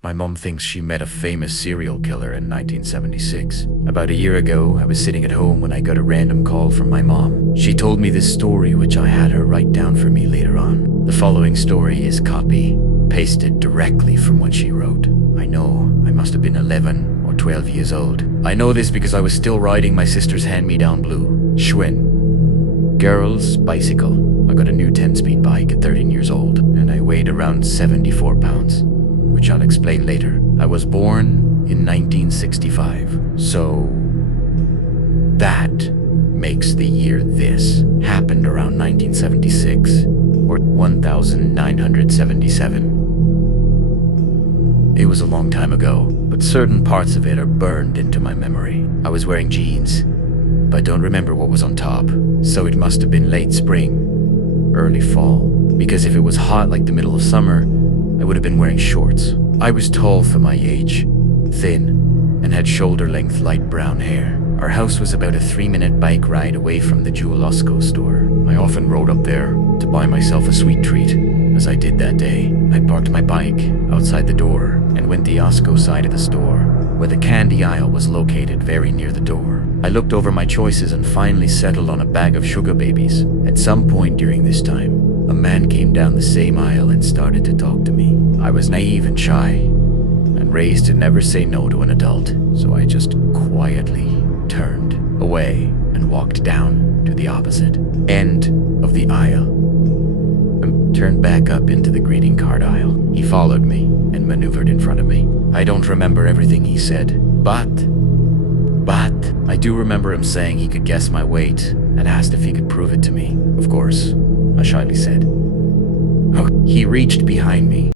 My mom thinks she met a famous serial killer in 1976. About a year ago, I was sitting at home when I got a random call from my mom. She told me this story, which I had her write down for me later on. The following story is pasted directly from what she wrote. I know I must have been 11 or 12 years old. I know this because I was still riding my sister's hand-me-down blue Schwinn girl's bicycle. I got a new 10-speed bike at 13 years old, and I weighed around 74 pounds. Which I'll explain later. I was born in 1965, so that makes the year this happened around 1976, or 1977. It was a long time ago, but certain parts of it are burned into my memory. I was wearing jeans, but I don't remember what was on top, so it must have been late spring, early fall, because if it was hot like the middle of summer, I would have been wearing shorts. I was tall for my age, thin, and had shoulder-length light brown hair. Our house was about a 3-minute bike ride away from the Jewel Osco store. I often rode up there to buy myself a sweet treat, as I did that day. I parked my bike outside the door and went the Osco side of the store, where the candy aisle was located very near the door. I looked over my choices and finally settled on a bag of sugar babies. At some point during this time, a man came down the same aisle and started to talk to me. I was naive and shy, and raised to never say no to an adult, so I just quietly turned away and walked down to the opposite end of the aisle and turned back up into the greeting card aisle. He followed me and maneuvered in front of me. I don't remember everything he said, but I do remember him saying he could guess my weight and asked if he could prove it to me. Of course, I shyly said. He reached behind me